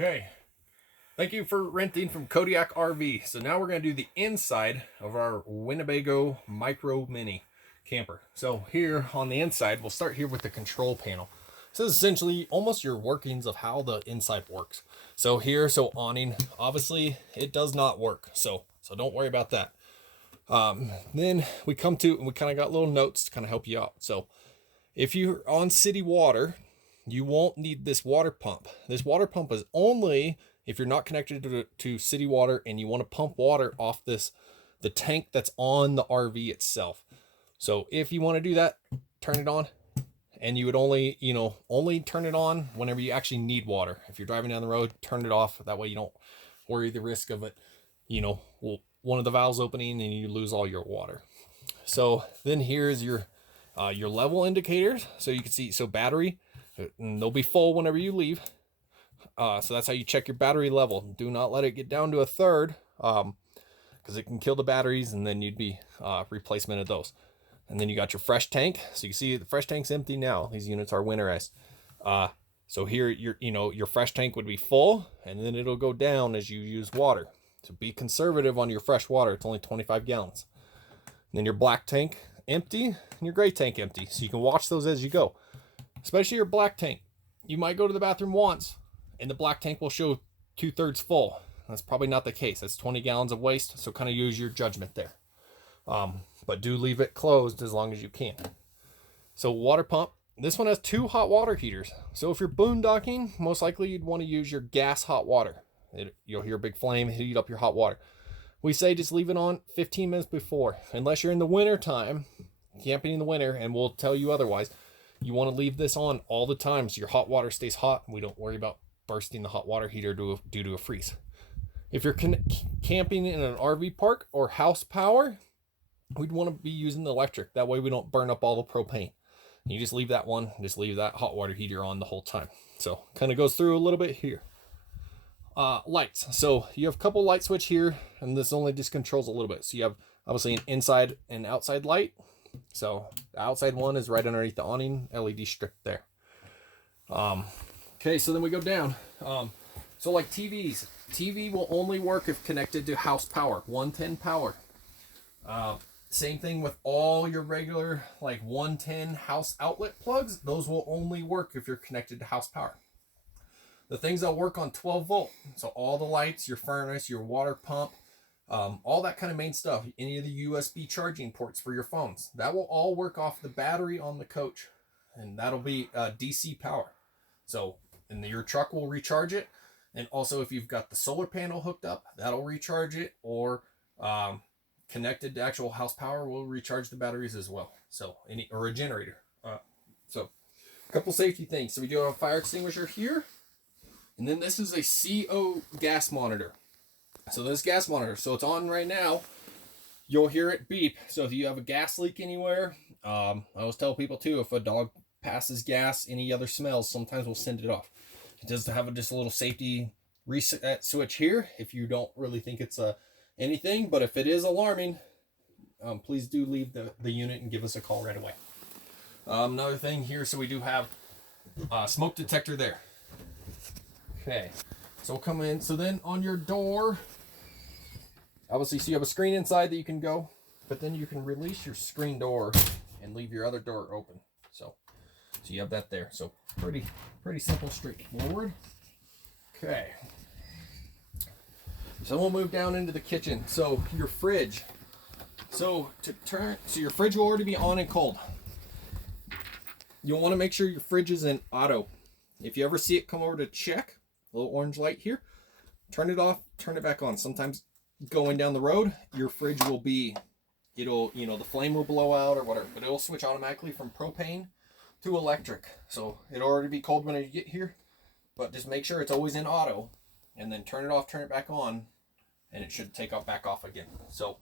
Okay, thank you for renting from Kodiak RV. So now we're going to do the inside of our Winnebago Micro Mini camper. So here on the inside, we'll start here with the control panel. So this is essentially almost your workings of how the inside works. So here, awning, obviously it does not work. So don't worry about that. Then we kind of got little notes to kind of help you out. So if you're on city water, you won't need this water pump. This water pump is only if you're not connected to city water and you want to pump water off the tank that's on the RV itself. So if you want to do that, turn it on, and you would only turn it on whenever you actually need water. If you're driving down the road, turn it off. That way you don't worry the risk of it, one of the valves opening and you lose all your water. So then here's your level indicators. So you can see, battery, and they'll be full whenever you leave. So that's how you check your battery level. Do not let it get down to a third, because it can kill the batteries, and then you'd be replacement of those. And then you got your fresh tank. So you can see the fresh tank's empty now. These units are winterized. So here your fresh tank would be full, and then it'll go down as you use water. So be conservative on your fresh water. It's only 25 gallons. And then your black tank empty and your gray tank empty. So you can watch those as you go. Especially your black tank. You might go to the bathroom once and the black tank will show 2/3 full. That's probably not the case. That's 20 gallons of waste. So kind of use your judgment there. But do leave it closed as long as you can. So water pump. This one has 2 hot water heaters. So if you're boondocking, most likely you'd want to use your gas hot water. You'll hear a big flame heat up your hot water. We say just leave it on 15 minutes before. Unless you're in the winter time, camping in the winter, and we'll tell you otherwise. You want to leave this on all the time so your hot water stays hot and we don't worry about bursting the hot water heater due to a freeze. If you're camping in an RV park or house power, we'd want to be using the electric. That way we don't burn up all the propane. You just leave that hot water heater on the whole time. So kind of goes through a little bit here. Lights. So you have a couple light switch here, and this only just controls a little bit. So you have obviously an inside and outside light. So the outside one is right underneath the awning LED strip there. Okay, so then we go down. So like TVs. TV will only work if connected to house power, 110 power. Same thing with all your regular like 110 house outlet plugs. Those will only work if you're connected to house power. The things that work on 12 volt. So all the lights, your furnace, your water pump, all that kind of main stuff, any of the USB charging ports for your phones, that will all work off the battery on the coach, and that'll be DC power. So, and your truck will recharge it, and also if you've got the solar panel hooked up, that'll recharge it, or connected to actual house power will recharge the batteries as well. So or a generator. So a couple safety things. So we do have a fire extinguisher here, and then this is a CO gas monitor. So this gas monitor, so it's on right now. You'll hear it beep. So if you have a gas leak anywhere, I always tell people too, if a dog passes gas, any other smells, sometimes we'll send it off. It does have just a little safety reset switch here if you don't really think it's anything, but if it is alarming, please do leave the unit and give us a call right away. Another thing here, so we do have a smoke detector there. Okay, so we'll come in. So then on your door, obviously, so you have a screen inside that you can go, but then you can release your screen door and leave your other door open. So you have that there. So pretty simple, straightforward. Okay. So we'll move down into the kitchen. So your fridge. So your fridge will already be on and cold. You'll want to make sure your fridge is in auto. If you ever see it come over to check, a little orange light here, turn it off, turn it back on. Sometimes going down the road, your fridge will be, the flame will blow out or whatever, but it'll switch automatically from propane to electric. So it'll already be cold when you get here, but just make sure it's always in auto, and then turn it off, turn it back on, and it should take back off again. So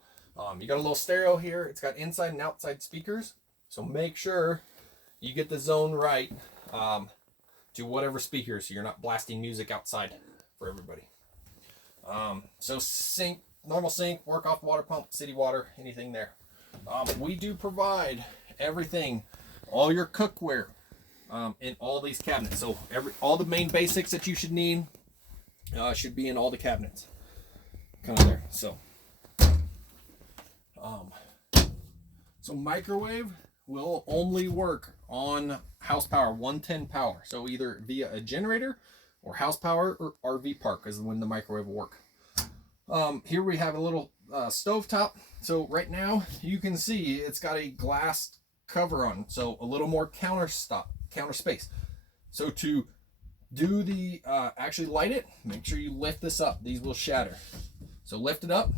you got a little stereo here. It's got inside and outside speakers. So make sure you get the zone right to whatever speakers, so you're not blasting music outside for everybody. So sink, normal sink, work off water pump, city water, anything there. We do provide everything, all your cookware, in all these cabinets. So all the main basics that you should need, Should be in all the cabinets. Kind of there. So microwave will only work on house power, 110 power. So either via a generator or house power or RV park is when the microwave will work. Here we have a little stovetop. So right now you can see it's got a glass cover on, so a little more counter space. So to do the actually light it, make sure you lift this up. These will shatter. So lift it up,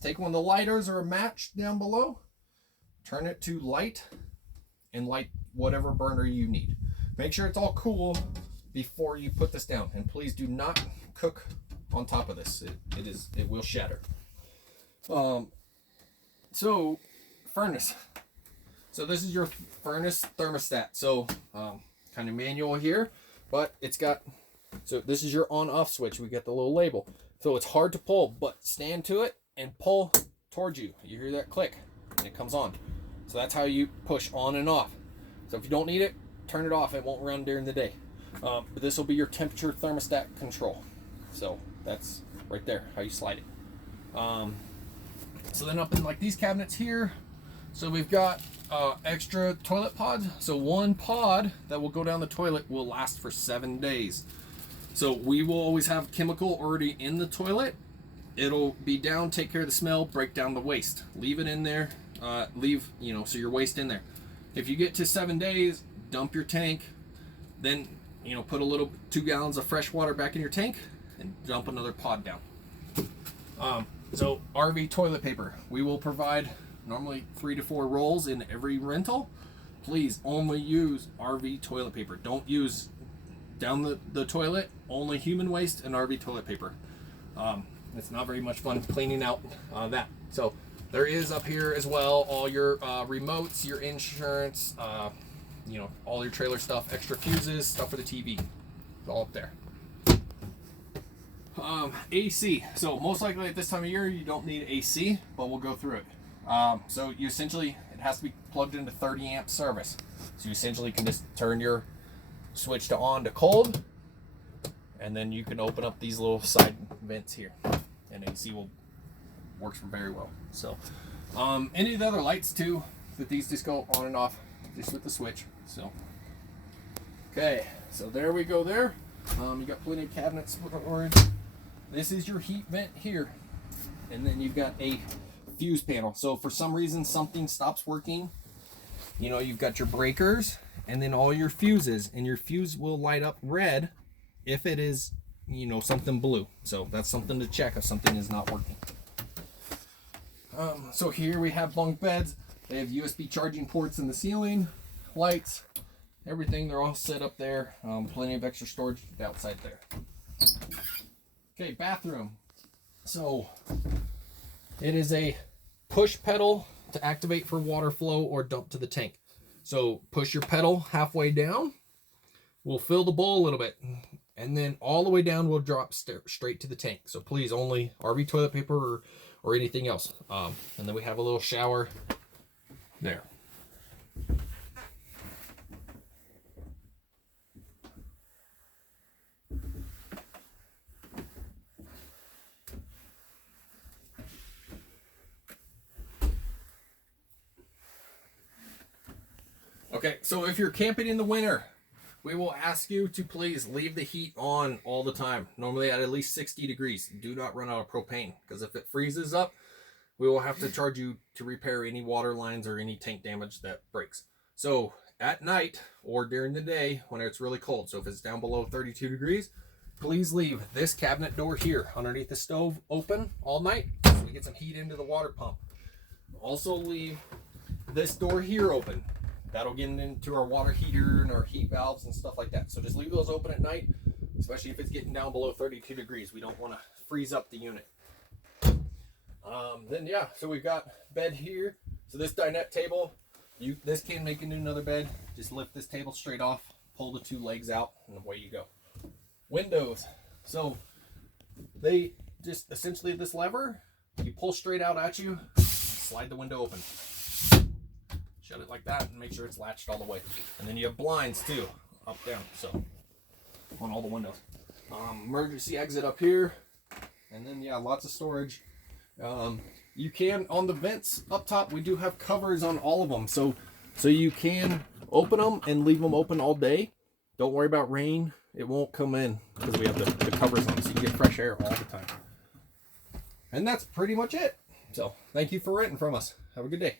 take one of the lighters or a match down below, turn it to light, and light whatever burner you need. Make sure it's all cool before you put this down, and please do not cook on top of this. It will shatter. So furnace. So this is your furnace thermostat. So kind of manual here, but it's got, so this is your on off switch. We get the little label. So it's hard to pull, but stand to it and pull towards you. You hear that click and it comes on. So that's how you push on and off. So if you don't need it, turn it off. It won't run during the day. But this will be your temperature thermostat control. So that's right there, how you slide it. So then up in like these cabinets here, so we've got extra toilet pods. So one pod that will go down the toilet will last for 7 days. So we will always have chemical already in the toilet. It'll be down, take care of the smell, break down the waste. Leave it in there, so your waste in there. If you get to 7 days, dump your tank, then, put a little 2 gallons of fresh water back in your tank and dump another pod down. So RV toilet paper, we will provide normally 3 to 4 rolls in every rental. Please only use RV toilet paper. Don't use down the toilet, only human waste and RV toilet paper. It's not very much fun cleaning out that. So there is up here as well all your remotes, your insurance, all your trailer stuff, extra fuses, stuff for the TV. It's all up there. AC. So most likely at this time of year you don't need AC, but we'll go through it. So you essentially, it has to be plugged into 30 amp service. So you essentially can just turn your switch to on to cold, and then you can open up these little side vents here, and AC works very well. So any of the other lights too, that these just go on and off just with the switch. So okay, so there we go there. You got plenty of cabinets with orange. This is your heat vent here, and then you've got a fuse panel. So for some reason something stops working, you've got your breakers and then all your fuses, and your fuse will light up red if it is something blue. So that's something to check if something is not working. So here we have bunk beds. They have USB charging ports in the ceiling, lights, everything. They're all set up there. Plenty of extra storage outside there. Okay, bathroom. So it is a push pedal to activate for water flow or dump to the tank. So push your pedal halfway down, we'll fill the bowl a little bit, and then all the way down will drop straight to the tank. So please only RV toilet paper or anything else. And then we have a little shower there. Okay, so if you're camping in the winter, we will ask you to please leave the heat on all the time, normally at least 60 degrees. Do not run out of propane, because if it freezes up, we will have to charge you to repair any water lines or any tank damage that breaks. So at night or during the day when it's really cold, so if it's down below 32 degrees, please leave this cabinet door here underneath the stove open all night so we get some heat into the water pump. Also leave this door here open. That'll get into our water heater and our heat valves and stuff like that. So just leave those open at night, especially if it's getting down below 32 degrees. We don't want to freeze up the unit. Then yeah, so we've got bed here. So this dinette table, this can make into another bed. Just lift this table straight off, pull the 2 legs out, and away you go. Windows. So they just essentially this lever, you pull straight out at you, slide the window open. Shut it like that and make sure it's latched all the way. And then you have blinds too, up, down, so on all the windows. Emergency exit up here. And then, yeah, lots of storage. You can, on the vents up top, we do have covers on all of them. So you can open them and leave them open all day. Don't worry about rain. It won't come in because we have the covers on, so you get fresh air all the time. And that's pretty much it. So thank you for renting from us. Have a good day.